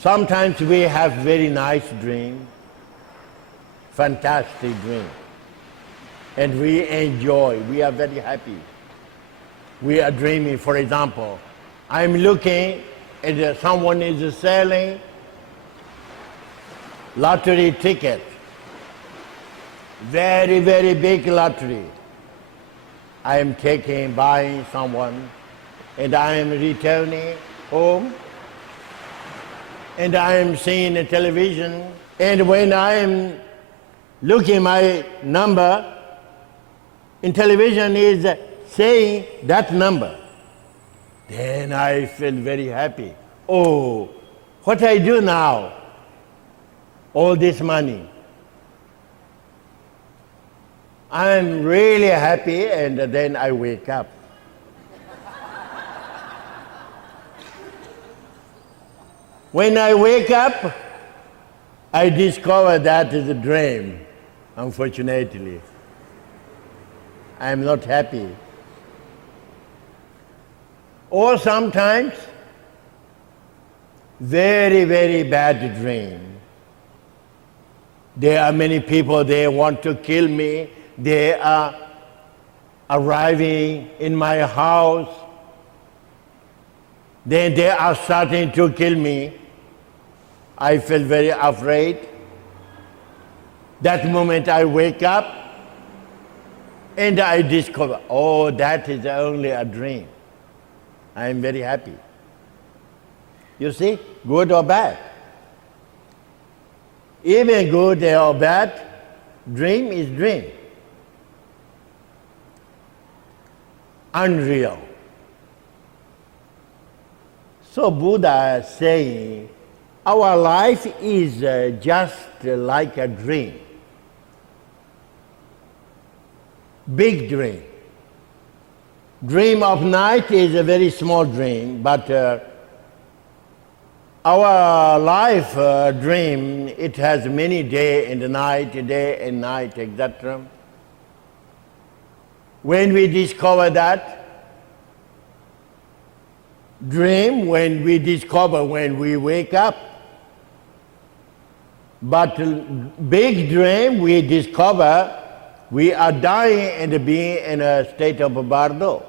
Sometimes we have very nice dream, fantastic dream, and we enjoy, we are very happy. We are dreaming, for example, I'm looking and someone is selling lottery ticket, very, very big lottery. I am taking, buying someone, and I am returning home, and I am seeing the television, and when I am looking my number, in television is saying that number, then I feel very happy. Oh, what I do now? All this money. I'm really happy, and then I wake up. When I wake up, I discover that is a dream, unfortunately. I'm not happy. Or sometimes, very, very bad dream. There are many people, they want to kill me. They are arriving in my house. Then they are starting to kill me. I feel very afraid. That moment I wake up and I discover, oh, that is only a dream. I am very happy. You see, good or bad. Even good or bad, dream is dream. Unreal. So Buddha is saying, our life is just like a dream. Big dream. Dream of night is a very small dream, but our life dream, it has many day and night, etc. When we discover that, dream when we discover when we wake up. But big dream we discover we are dying and being in a state of bardo.